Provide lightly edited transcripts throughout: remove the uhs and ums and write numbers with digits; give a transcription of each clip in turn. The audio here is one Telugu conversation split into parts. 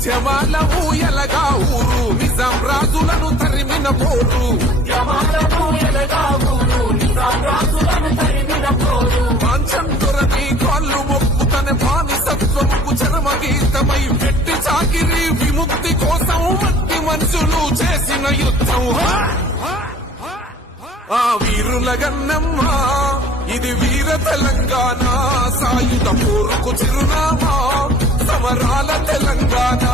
ఉద్యమాల ఊయలగా ఊరు నిజాం రాజులను తరిమిన పోరు కాంచంతురని కాళ్ళు మొక్కుతన బానిసత్వముకు చరమగీతమై పెట్టి చాకిరి విముక్తి కోసం మట్టి మనుషులు చేసిన యుద్ధం ఆ వీరుల గన్నమ్మ ఇది వీర తెలంగాణ సాయుధ పోరుకు చిరునామా సమరాల తెలంగాణ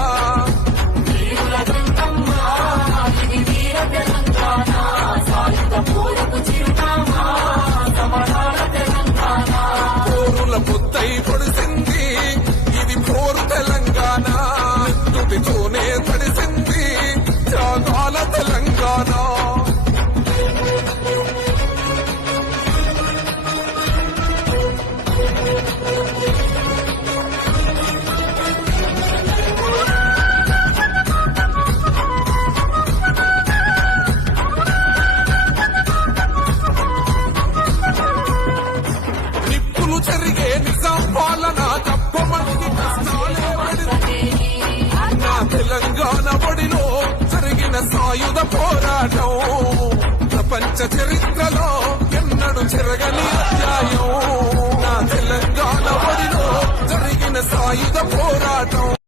పోరుల పొద్దై పొడిసింది ఇది పోరు తెలంగాణ తుదితోనే తడిసింది త్యాగాల తెలంగాణ జరిగే నిజాం పాలన తప్పమంది నా తెలంగాణ ఒడిలో జరిగిన సాయుధ పోరాటం ప్రపంచ చరిత్రలో